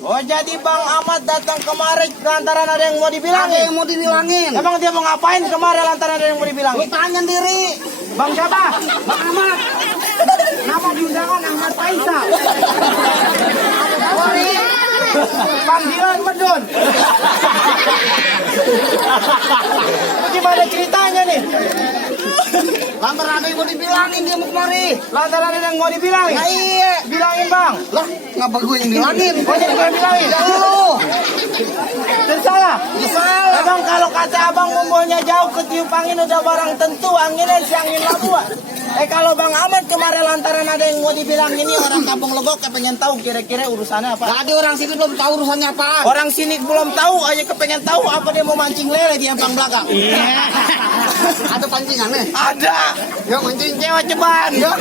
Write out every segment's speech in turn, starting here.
Oh, jadi Bang Ahmad datang kemari lantaran ada yang mau dibilangin. Ada yang mau dibilangin. Emang dia mau ngapain kemari lantaran ada yang mau dibilangin? Lu tanya diri. Bang siapa? Bang Ahmad. Nama di undangan Ahmad Faisal. Panggilan Medun. Gimana ceritanya nih? Lantaran ada yang mau dibilangin dia mau kemari. Lantaran ada yang mau dibilangin? Nah, iya. Bilangin Bang. Lah, ngapa gue yang bilangin? Oh, jadi gue yang bilangin? Ya lu. Tersalah? Salah. Abang kalau kata abang bumbunya jauh ketiup angin udah barang tentu anginnya si angin labua. Kalau Bang Ahmad kemarin lantaran ada yang mau dibilang ini orang kampung Legok pengen tahu kira-kira urusannya apa. Tadi orang sini belum tahu urusannya apaan. Orang sini belum tahu aja kepengen tahu apa dia mau mancing lele di empang belakang. Iya. Ada pancingannya? Ada. Ya mancing Cewek ceban. ya.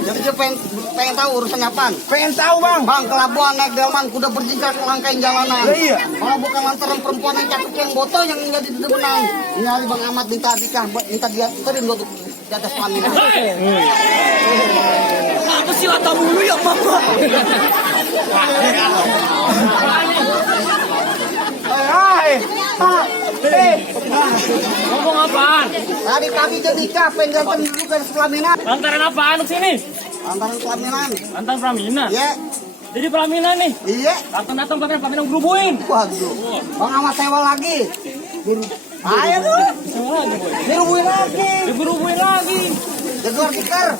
Jadi dia pengen tahu urusannya apaan. Pengen tahu Bang. Bang, kelabuan naik delman kuda berjingkrak melangkain jalanan. Iya. Kalau bukan lantaran perempuan yang cakep yang botol yang jadi dedemenan. Nyari Bang Ahmad minta nikah, minta dia terin lu di atas pelaminan. Apa sih lata mulu ya Mama? Ngomong apaan? Tadi pagi dia nikah, pengen datang dulu ke pelaminan. Lantaran apaan sini? Lantaran pelaminan. Lantaran pelaminan. Iya. Jadi pelaminan nih. Iya. Datang pelaminan gerubuin. Waduh. Bang Ahmad sewa lagi. Ayo tuh. Dirubuhin lagi. Digerubuin lagi. Jaguar tikar.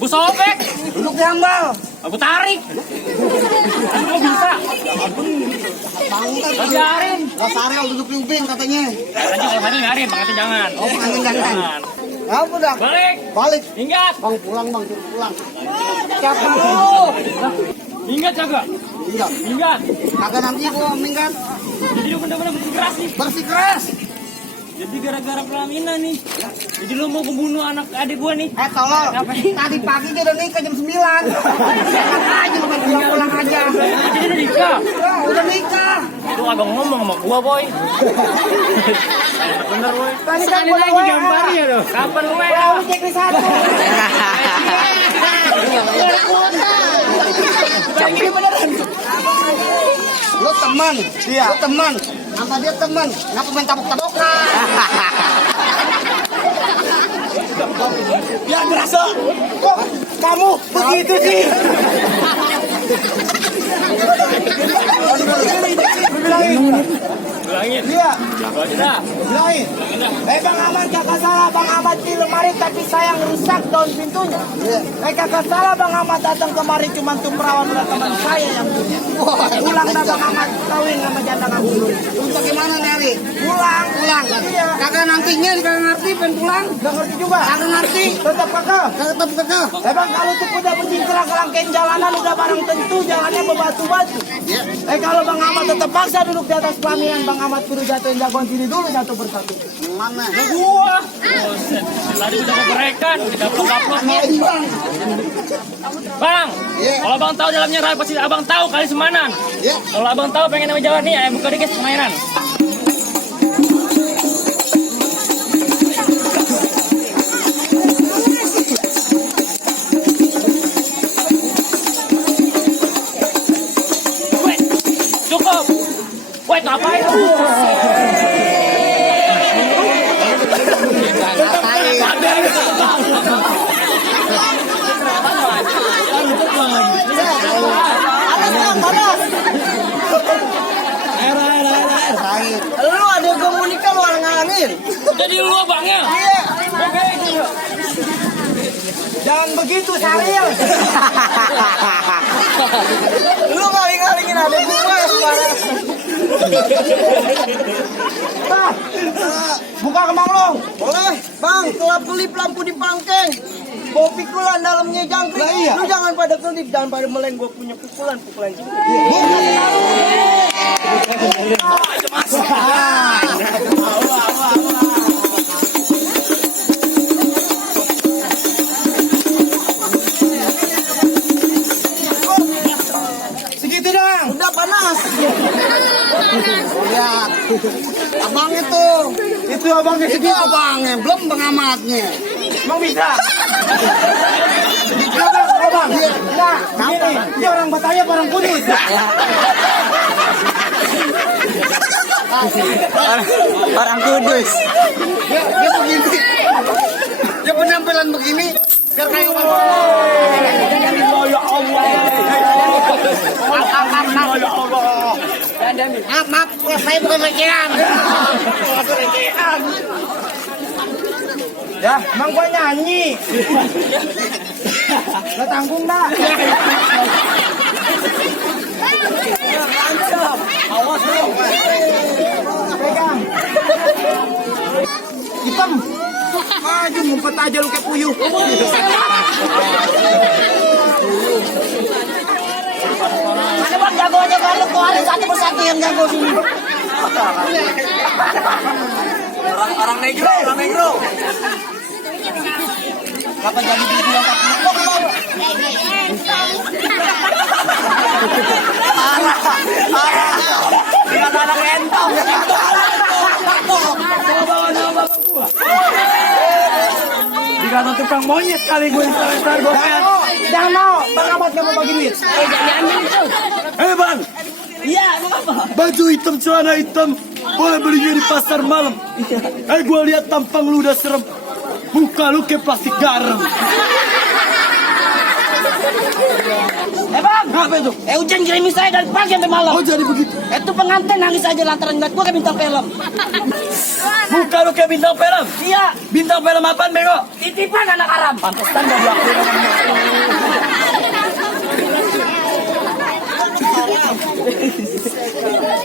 Gue sobek. Duduk di hambal. Aku tarik. Kan lo bisa. Bangun kan. Biarin. Mas Ariel duduk di ubin katanya. Katanya kalau hari biarin, makanya jangan. Oh, angin jangan. Ya udah. Balik. Balik. Ingat. Bang pulang bang, pulang. Siapa lu? Ingat kagak? Iya. Ingat. Kagak nanti gua minggat. Jadi lu bener-bener bersikeras nih. Bersikeras. Jadi gara-gara pelaminan nih. Jadi lu mau membunuh anak adik gua nih. Tolong. Tadi pagi dia udah nikah jam 9. Enak aja lu main pulang aja. Jadi udah nikah. Ya, udah nikah. Itu agak ngomong sama gua, boy. Bener, boy. Tadi kan gue lagi gambarnya loh. Kapan lu main? Aku cek di satu. Ini beneran. Lu teman. Iya. Lu teman. Sama dia teman. Ngapa main tabok-tabokan? Ya berasa. Kok kamu begitu sih? Bilangin. Iya. Gua aja dah. Bilangin. Bang Ahmad kakak salah Bang Ahmad di lemari tapi sayang rusak daun pintunya. Kakak salah Bang Ahmad datang kemari cuma tuh perawan udah teman saya yang punya. Pulang dah Bang Ahmad kawin sama janda kamu. Untuk gimana nyari? Pulang. Iya. Kagak nantinya kagak ngerti pengen pulang. Gak ngerti juga. Kagak ngerti. Tetap kakak. Tetap kagak. Bang kalau tuh udah berjingkrak kelangkain jalanan udah barang tentu jalannya berbatu-batu. Kalau Bang Ahmad tetap paksa duduk di atas pelaminan Bang Ahmad kudu jatuhin jagoan sini dulu satu persatu. Mana? Gua. Tadi udah keberekan, udah upload nih. Bang, kalau abang tahu dalamnya rapi pasti abang tahu kali semanan. Kalau abang tahu pengen nama Jawa nih, ayo buka dikit permainan. Cukup. Wait, apa itu? Lu ada gue mau nikah lu ngalangin. Jadi lu abangnya. Iya. Oke. Jangan begitu Saril. Lu ngaling-ngalingin ada gue sembarang. Bang, buka kembang lo. Boleh, Bang, kelap kelip lampu di pangkeng. Bau pikulan dalamnya jangkrik. Lah, iya. Lu jangan pada kelip, jangan pada meleng. Gue punya pukulan sini. Segitu dong. Udah panas. Lihat. Abang itu. Itu abangnya Itu abangnya, belum pengamatnya. Emang bisa? bang. Nah, gini, dia orang Betawi apa orang Kudus? Orang Kudus. Dia begini. Dia penampilan begini. Biar kayak orang. Ya Allah. Ya Allah. Maaf, saya bukan rekean. Ya, emang gua nyanyi. Lo tanggung dah. Awas lu. Pegang. Hitam. Maju ngumpet aja lu kayak puyuh. Mana bang jagoannya kalau kau ada satu persatu yang jago sini. Orang negro. Kapan jadi video? Dengan anak entong. Dikata tukang monyet kali gue ntar gue kayak. Jangan mau, Bang Ahmad gak mau bagi duit. Hei bang, Iya, apa? baju hitam, celana hitam, boleh belinya di pasar malam. Hei gue lihat tampang lu udah serem, muka lu kayak plastik garam. Bang, Apa itu? hujan gerimis saya dari pagi sampai malam. Oh jadi begitu. Itu pengantin nangis aja lantaran ngeliat gua kayak bintang film. Muka lu kayak bintang film. Iya, Bintang film apaan bego? titipan anak haram. Pantesan gak diakui.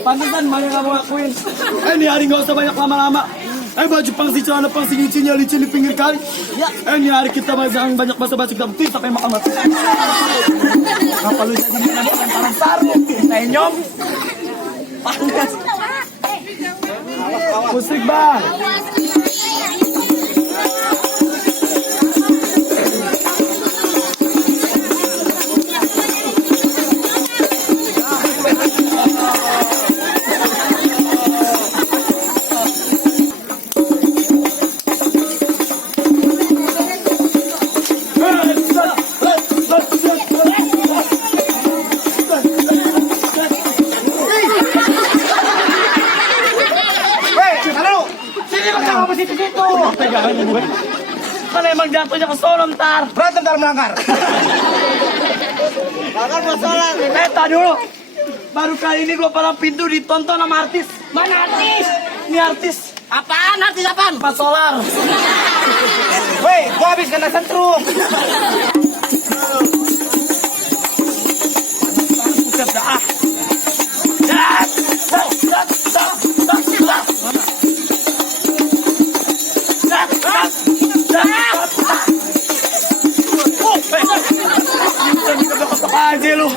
Pantesan banyak kamu ngakuin. Ini hari gak usah banyak lama-lama. Baju pangsi, celana pangsi, nyucinya licin di pinggir kali. Ya. Ini hari kita jangan banyak basa-basi, kita bukti sampai makan mati. Kenapa lu jadi lemparan sarung? Tenyom. Panas. Musik bang. Hei, halo. Sini bang, apa situ situ? Pegangan gue. Kan emang jatuhnya ke sono ntar. Berantem dalam melanggar. Bakal masalah. Tadi dulu. Baru kali ini gue palang pintu ditonton sama artis. Mana artis? Ini artis. Apaan artis apaan? Pak Solar. Woi, gua habis kena sentrum. Buset dah ah. Aja lu.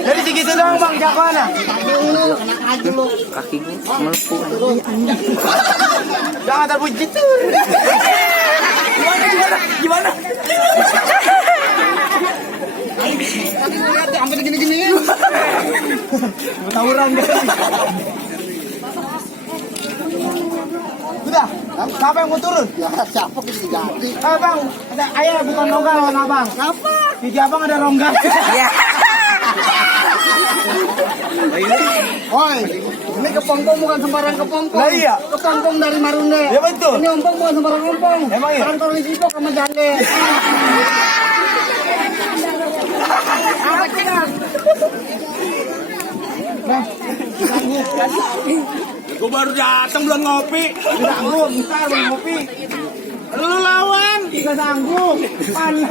Jadi segitu doang bang, jagoannya. Kaki gue melepuh. Jangan terpuji tuh. Gimana? Hampir gini-gini. Tawuran deh. Udah, siapa yang mau turun? Ya, siapa gitu jadi? Bang, ada ayah bukan rongga lawan abang. Apa? Gigi abang ada rongga. Woi, ini kepompong bukan sembarang kepompong. Lah iya. Kepompong dari Marunde. Ya betul. Ini ompong bukan sembarang ompong. Emang iya? Orang taruh di situ sama jande. Gue baru datang belum ngopi. Sanggup, ntar mau ngopi. Lu lawan. Tidak sanggup. Panas.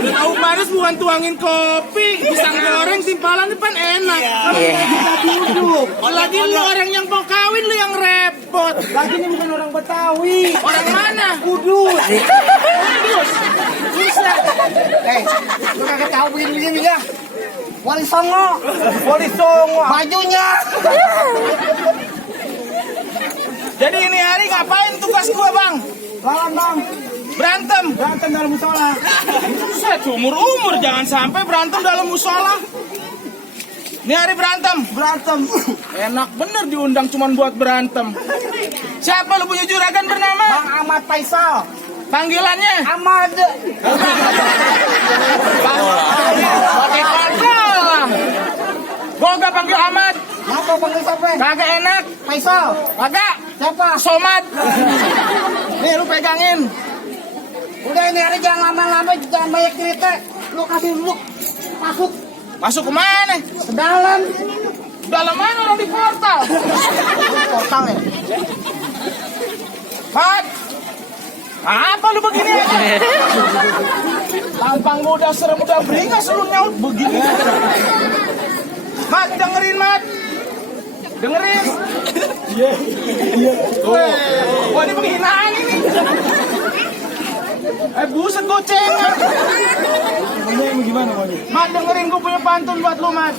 Udah tahu panas bukan tuangin kopi. Pisang goreng timpalan depan enak. Kita duduk. Lagi lu orang yang mau kawin lu yang repot. Lagi ini bukan orang Betawi. Orang mana? Kudus. Bisa. Lu kagak tahu begini ya? Wali Songo. Wali Songo. Bajunya. Jadi ini hari ngapain tugas gua, Bang? Lawan bang. Berantem. Berantem dalam musola. Set umur jangan sampai berantem dalam musola. Ini hari berantem. Berantem. Enak bener diundang cuman buat berantem. Siapa lu punya juragan bernama? Bang Ahmad Faisal. Panggilannya? Ahmad. Pakai panggilan. Gua gak panggil Ahmad. Apa panggil siapa? Kagak enak. Faisal. Kagak. Siapa? Somad. Nih lu pegangin. Udah ini hari jangan lama-lama, jangan banyak cerita. Lu kasih dulu masuk Masuk ke mana? ke dalam. Dalam mana orang di portal? Portal ya. Mat. Apa lu begini aja? Tampang gua udah serem udah beringas lu nyaut begini. Mat, dengerin Mat. Dengerin. Iya. Wah, ini penghinaan ini. Buset gocengan. Gimana maunya? Mat, dengerin gue punya pantun buat lu, Mat.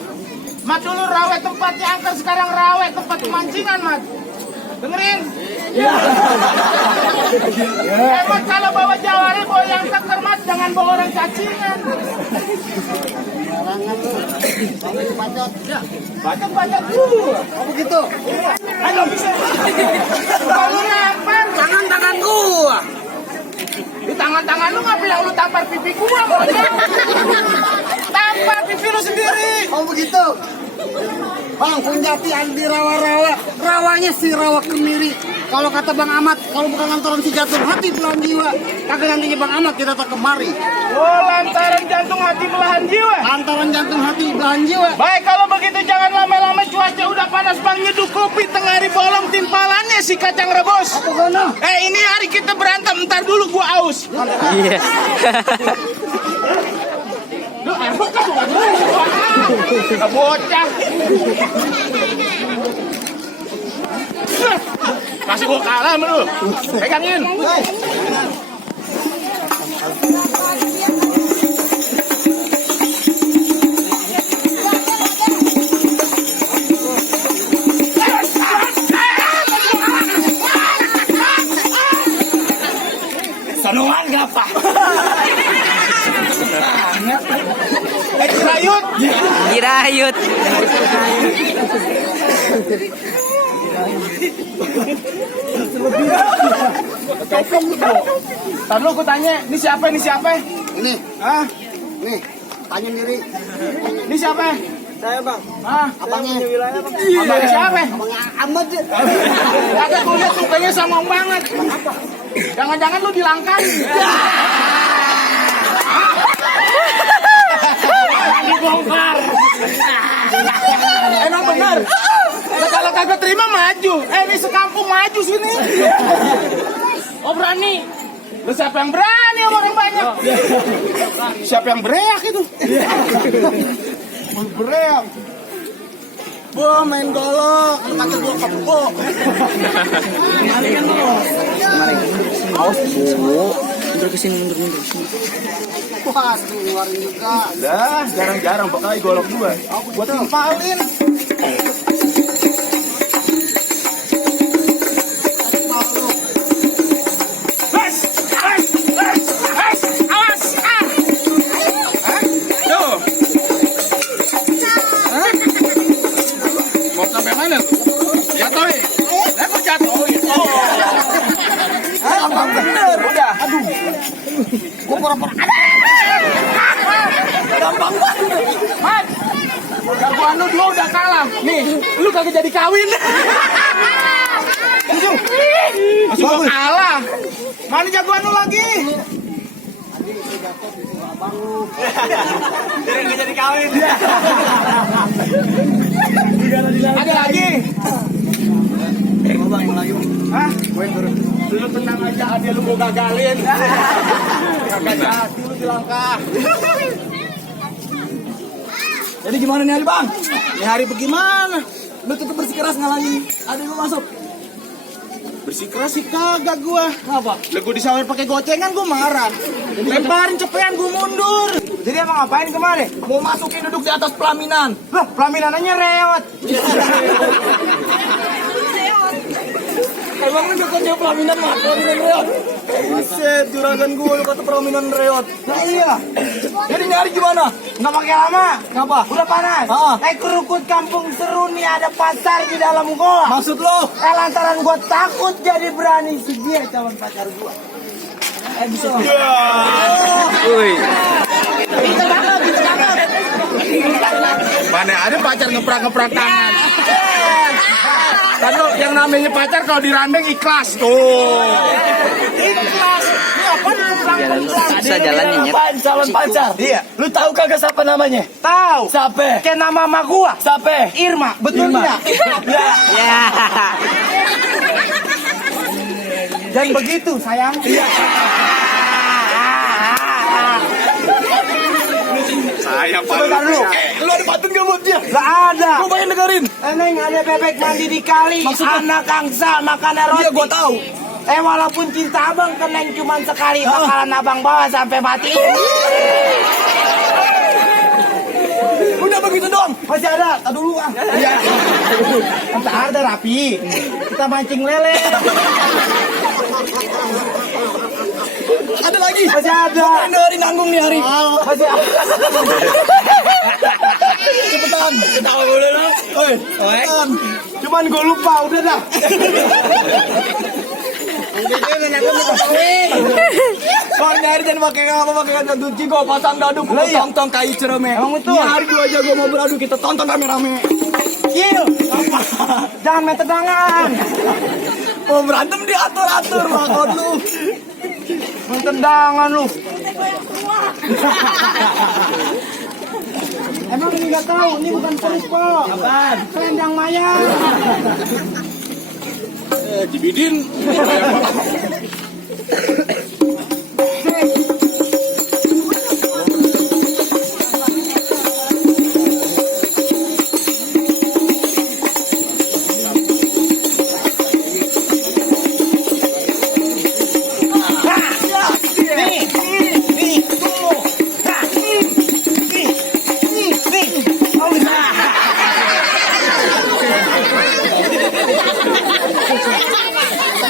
Mat, dulu rawe tempatnya angker, sekarang rawe tempat pemancingan, Mat. Dengerin. Mat, kalau bawa jawari, bawa yang teker, Mat. Jangan bawa orang cacingan. Bacot dulu. Oh begitu. Ayo, bisa. Kalau lu nampar, Tangan gua. di tangan-tangan lu ngapain lu tampar pipi gua, monyet? Tampar pipi lu sendiri. Oh begitu. Bang, Punjati Andi rawa-rawa. Rawanya si rawa kemiri. Kalau kata Bang Ahmad, kalau bukan lantaran si jatuh hati belahan jiwa, kagak nantinya Bang Ahmad kita tak kemari. Oh, lantaran jantung hati belahan jiwa. Lantaran jantung hati belahan jiwa. Baik, kalau begitu jangan lama-lama, cuaca udah panas, Bang. Nyeduh kopi tengah hari bolong timpalannya si kacang rebus. Apa gono? Ini hari kita berantem, ntar dulu gua aus. Iya. Lu air bekas lu nggak bocah. Masih gua kalah sama lu. Pegangin. Sanuan ngapa? Dirayut. Dirayut. Tadi lu tanya, ini siapa? Ini, Hah? nih, tanya diri. Ini siapa? Saya bang. Hah? Abangnya. Abang siapa? Abangnya Ahmad. Kagak tuh lihat mukanya sama banget. Jangan-jangan lu dilangkan. Dibongkar. Emang benar. Nah, kalau kagak terima maju. Ini sekampung maju sini. Oh berani. Lu siapa yang berani sama orang banyak? Siapa yang bereak itu? Bereak. Gua main golok, kata gua kepok. Mundur ke sini, mundur. Wah, keluarin juga. Lah, jarang-jarang pakai golok gua. Gua timpalin. Awas! Tuh. Mau sampai mana? Jatuhin. Kok jatuhin? Oh. Bener, udah. Aduh. Gua pura-pura. Gampang banget. Mat. Jagoan lu dua udah kalah. Nih, lu kagak jadi kawin. Masih gua kalah. Mana jagoan lu lagi? Jadi kawin. Ada lagi. Hah? Lu tenang aja, ada lu gua gagalin. Kagak jadi lu dilangkah. Jadi gimana nih hari bang? Ini hari bagaimana? Lu tetap bersikeras ngalangin ada lu masuk. Bersikeras sih kagak gua. Kenapa? Lah gua disawer pakai gocengan gua marah. Lemparin cepean gua mundur. Jadi emang ngapain kemarin? Mau masukin duduk di atas pelaminan. Loh, pelaminannya reot. Emang lu gak kerja pelaminan mah, pelaminan reot. Buset, juragan gue lu kata pelaminan reot. Nah iya. Jadi nyari gimana? Nggak pakai lama. Kenapa? Udah panas. Ah. Kerukut kampung seru nih ada pasar di dalam goa. Maksud lo? Lantaran gua takut jadi berani si dia calon pacar gua. Bisa. Woi. Bisa banget, bisa banget. Mana ada pacar ngeprak-ngeprak tangan. Kan lo yang namanya pacar kalau dirandeng ikhlas tuh. Ikhlas. Ini apa nih Bisa jalannya nyet. Apaan calon pacar? Iya. Lu tahu kagak siapa namanya? Tahu. Siapa? Kayak nama mama gua. Siapa? Irma, betul Irma. tidak? Ya. Ya. Jangan begitu, sayang. Iya. Saya Sebentar dulu. Lu ada pantun gak buat dia? Gak ada. Gua pengen dengerin. Neng ada bebek mandi di kali. Maksudnya? Anak angsa makan roti. Iya, gua tahu. Walaupun cinta abang ke neng cuma sekali, bakalan abang bawa sampai mati. Udah begitu doang. Masih ada, tak dulu ah. Iya. Entar ada rapi. Kita mancing lele. Ada lagi. Masih ada. Pengen dengerin nanggung nih hari. Masih ada. Cepetan. Ketawa boleh lo. Oi. Cepetan. Cuman gue lupa, udah dah. Kalau nyari jangan pakai apa pakai kata kunci kok pasang dadu Lah, iya. tong kayu cereme. Emang betul? Ini hari gua aja gua mau beradu kita tonton rame-rame. Kill. Jangan main tendangan. Mau berantem diatur-atur makot lu. Main tendangan lu. Emang ini nggak tahu, ini bukan perut kok. Apaan? Selendang mayang. Cibidin.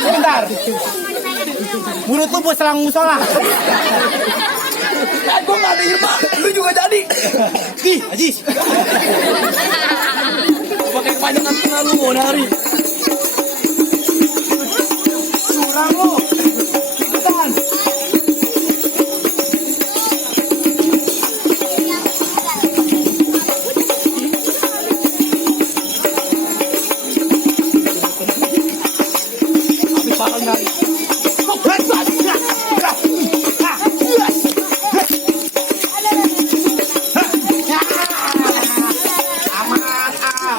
Bentar. Mulut lu buat selang musola. Kan gua nggak ada Irma, lu juga jadi. Ih, Ajis. Pakai kepanjangan tengah lu mau hari. Curang lu. Ikutan. Tapi parah nyari.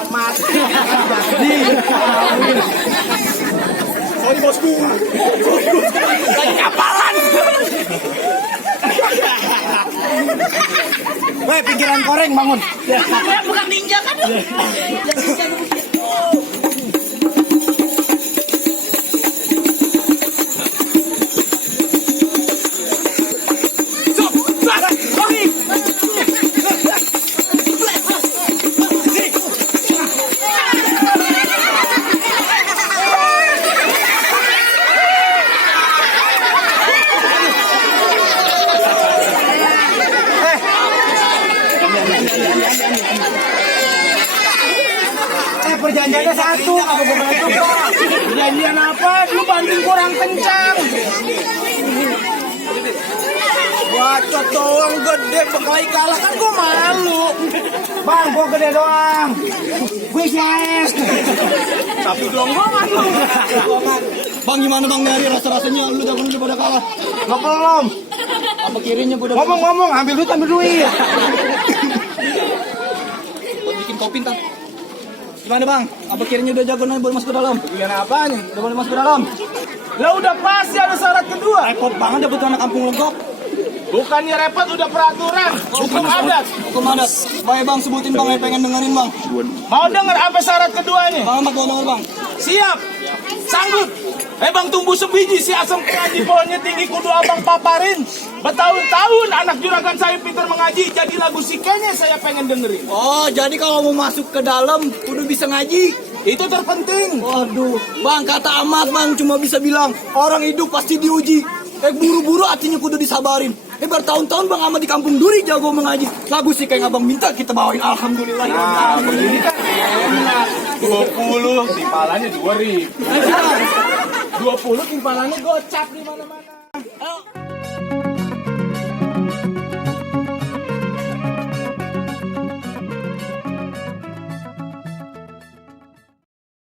Amat. Sorry bosku. Lagi kapalan. Weh, pikiran koreng bangun. Bukan ninja kan? Perjanjiannya satu, apa gue boleh coba? Janjian apa? Lu banting kurang kencang. Bacot doang gede berkali kalah kan gua malu. Bang, gue gede doang. Gue siap. Tapi gelonggongan lu. Bang gimana bang nyari rasa-rasanya lu jago lu pada kalah. Lo belum. Apa kirinya gua udah Ngomong-ngomong, ambil duit, ambil duit. buat bikin kopi ntar. Gimana bang? Apa kirinya udah jago nih boleh masuk ke dalam? Iya apanya? Udah boleh masuk ke dalam? Lah udah pasti ada syarat kedua. Repot banget dapet anak kampung lengkap. Bukannya repot udah peraturan, hukum adat. Hukum adat. Baik bang sebutin bang, pengen dengerin bang. Mau denger apa syarat keduanya? Bang Ahmad mau denger bang. Siap, sanggup. Bang tumbuh sebiji si asam pengaji pohonnya tinggi kudu abang paparin. Bertahun-tahun anak juragan saya pintar mengaji, jadi lagu sikenya saya pengen dengerin. Oh jadi kalau mau masuk ke dalam kudu bisa ngaji. Itu terpenting. Waduh, bang kata amat bang cuma bisa bilang orang hidup pasti diuji. Buru-buru artinya kudu disabarin. Bertahun-tahun bang Ahmad di kampung Duri jago mengaji. Lagu sih kayak abang minta kita bawain alhamdulillah. Nah, begini kan enak. 20 timbalannya 2.000. 20 timbalannya gocap di mana-mana.